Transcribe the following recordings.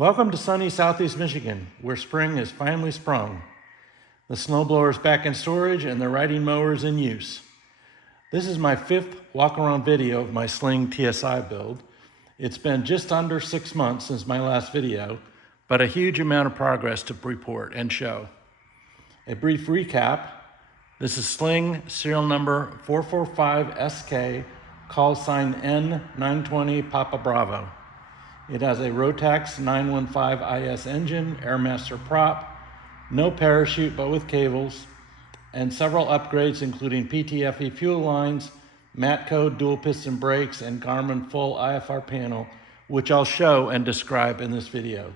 Welcome to sunny Southeast Michigan, where spring has finally sprung. The snowblower is back in storage and the riding mower is in use. This is my 5th walk-around video of my Sling TSi build. It's been just under 6 months since my last video, but a huge amount of progress to report and show. A brief recap: this is Sling serial number 445SK, call sign N920 Papa Bravo. It has a Rotax 915 IS engine, Airmaster prop, no parachute but with cables, and several upgrades including PTFE fuel lines, Matco dual piston brakes, and Garmin full IFR panel, which I'll show and describe in this video.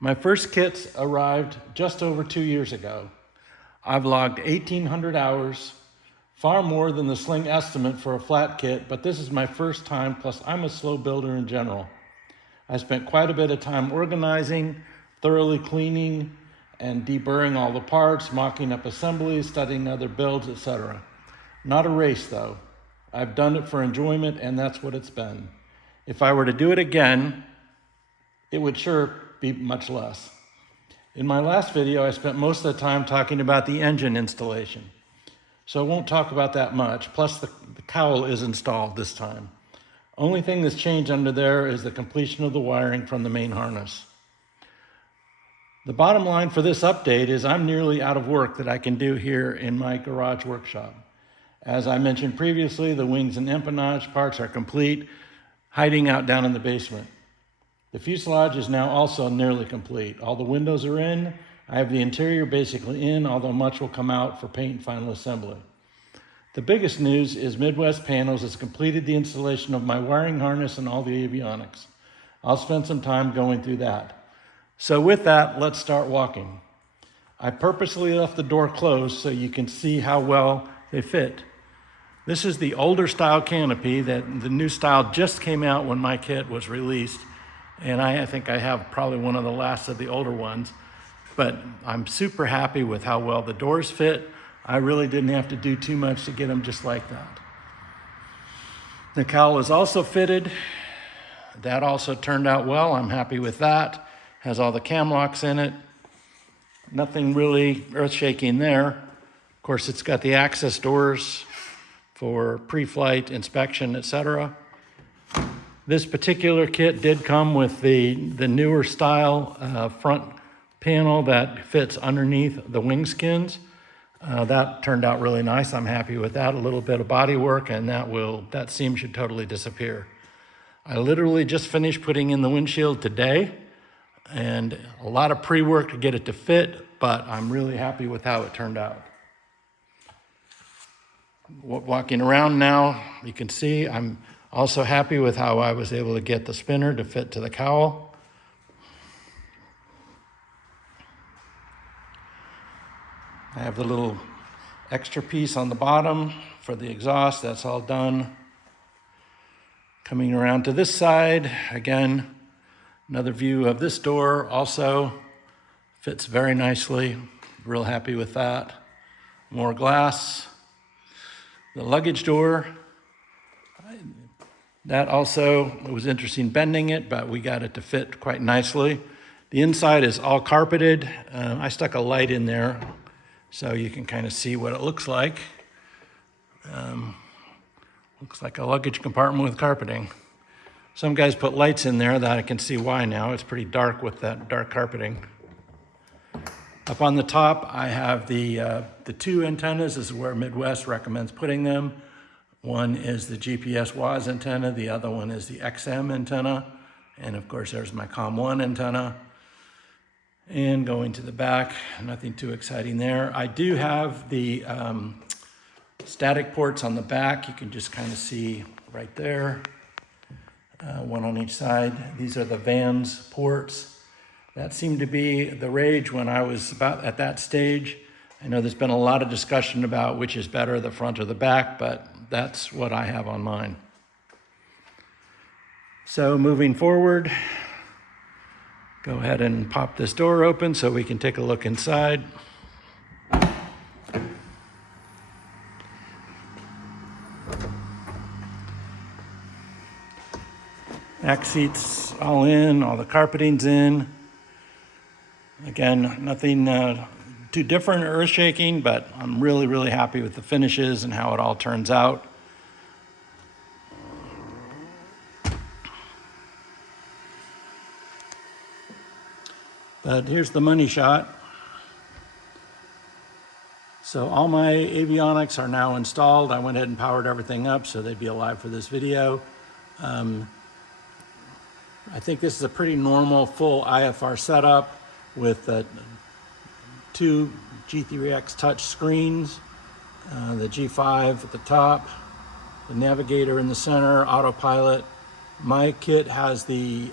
My first kits arrived just over 2 years ago. I've logged 1,800 hours, far more than the Sling estimate for a flat kit, but this is my first time, plus I'm a slow builder in general. I spent quite a bit of time organizing, thoroughly cleaning, and deburring all the parts, mocking up assemblies, studying other builds, etc. Not a race though. I've done it for enjoyment, and that's what it's been. If I were to do it again, it would sure be much less. In my last video, I spent most of the time talking about the engine installation, so I won't talk about that much. Plus the cowl is installed this time. Only thing that's changed under there is the completion of the wiring from the main harness. The bottom line for this update is I'm nearly out of work that I can do here in my garage workshop. As I mentioned previously, the wings and empannage parts are complete, hiding out down in the basement. The fuselage is now also nearly complete. All the windows are in. I have the interior basically in, although much will come out for paint and final assembly. The biggest news is Midwest Panels has completed the installation of my wiring harness and all the avionics. I'll spend some time going through that. So with that, let's start walking. I purposely left the door closed so you can see how well they fit. This is the older style canopy. That the new style just came out when my kit was released, and I think I have probably one of the last of the older ones. But I'm super happy with how well the doors fit. I really didn't have to do too much to get them just like that. The cowl is also fitted. That also turned out well. I'm happy with that. Has all the cam locks in it. Nothing really earth-shaking there. Of course, it's got the access doors for pre-flight inspection, etc. This particular kit did come with the newer style front panel that fits underneath the wing skins. That turned out really nice. I'm happy with that. A little bit of body work, and that seam should totally disappear. I literally just finished putting in the windshield today, and a lot of pre-work to get it to fit, but I'm really happy with how it turned out. Walking around now, you can see I'm also happy with how I was able to get the spinner to fit to the cowl. I have the little extra piece on the bottom for the exhaust. That's all done. Coming around to this side, again, another view of this door also fits very nicely. Real happy with that. More glass. The luggage door, that also, it was interesting bending it, but we got it to fit quite nicely. The inside is all carpeted. I stuck a light in there so you can kind of see what it looks like. Looks like a luggage compartment with carpeting. Some guys put lights in there that I can see why now. It's pretty dark with that dark carpeting. Up on the top, I have the 2 antennas. This is where Midwest recommends putting them. One is the GPS WAS antenna. The other one is the XM antenna. And of course, there's my COM1 antenna. And going to the back, nothing too exciting there. I do have the static ports on the back. You can just kind of see right there, one on each side. These are the Vans ports. That seemed to be the rage when I was about at that stage. I know there's been a lot of discussion about which is better, the front or the back, but that's what I have on mine. So moving forward, go ahead and pop this door open so we can take a look inside. Back seats all in, all the carpeting's in. Again, nothing too different or earth-shaking, but I'm really, really happy with the finishes and how it all turns out. But here's the money shot. So all my avionics are now installed. I went ahead and powered everything up so they'd be alive for this video. I think this is a pretty normal full IFR setup with two G3X touch screens, the G5 at the top, the navigator in the center, autopilot. My kit has the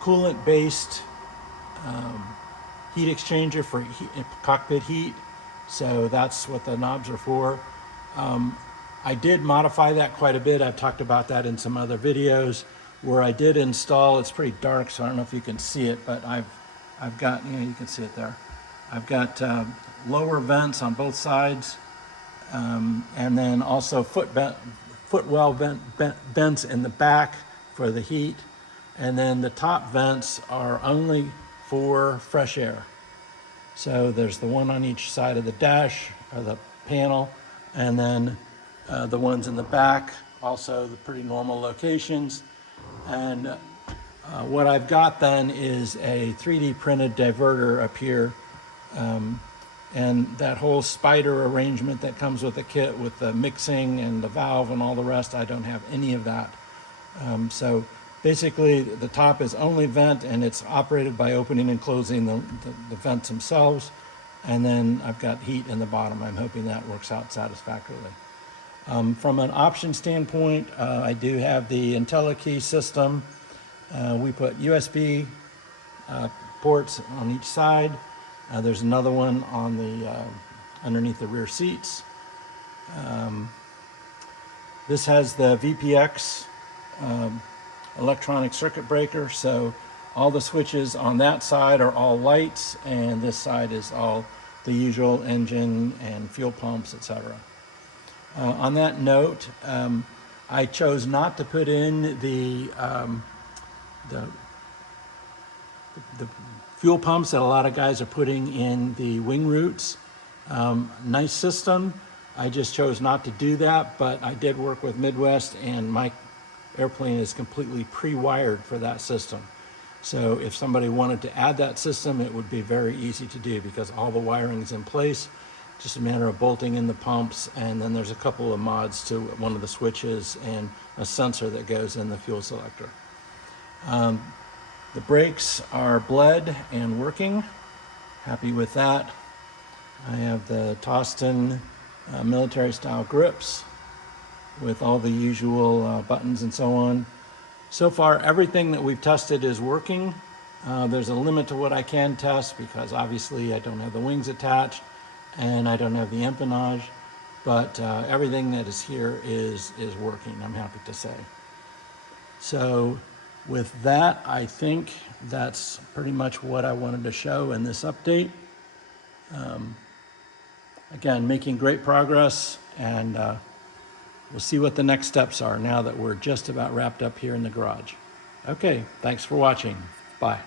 coolant-based heat exchanger for cockpit heat, so that's what the knobs are for. I did modify that quite a bit. I've talked about that in some other videos where I did install. It's pretty dark, so I don't know if you can see it, but I've got, you can see it there. I've got lower vents on both sides, and then also footwell vents in the back for the heat, and then the top vents are only for fresh air. So there's the one on each side of the dash or the panel, and then the ones in the back, also the pretty normal locations. And what I've got then is a 3D printed diverter up here, and that whole spider arrangement that comes with the kit with the mixing and the valve and all the rest, I don't have any of that. So basically the top is only vent, and it's operated by opening and closing the vents themselves, and then I've got heat in the bottom. I'm hoping that works out satisfactorily. From an option standpoint, I do have the IntelliKey system. We put USB ports on each side. There's another one on the underneath the rear seats. This has the VPX electronic circuit breaker, so all the switches on that side are all lights, and this side is all the usual engine and fuel pumps, etc. On that note, I chose not to put in the fuel pumps that a lot of guys are putting in the wing roots. Nice system. I just chose not to do that, but I did work with Midwest, and my airplane is completely pre-wired for that system. So if somebody wanted to add that system, it would be very easy to do because all the wiring is in place. Just a matter of bolting in the pumps, and then there's a couple of mods to one of the switches and a sensor that goes in the fuel selector. The brakes are bled and working. Happy with that. I have the Toston military style grips with all the usual buttons and so on. So far, everything that we've tested is working. There's a limit to what I can test because obviously I don't have the wings attached and I don't have the empannage, but everything that is here is working, I'm happy to say. So with that, I think that's pretty much what I wanted to show in this update. Again, making great progress, and we'll see what the next steps are now that we're just about wrapped up here in the garage. Okay, thanks for watching. Bye.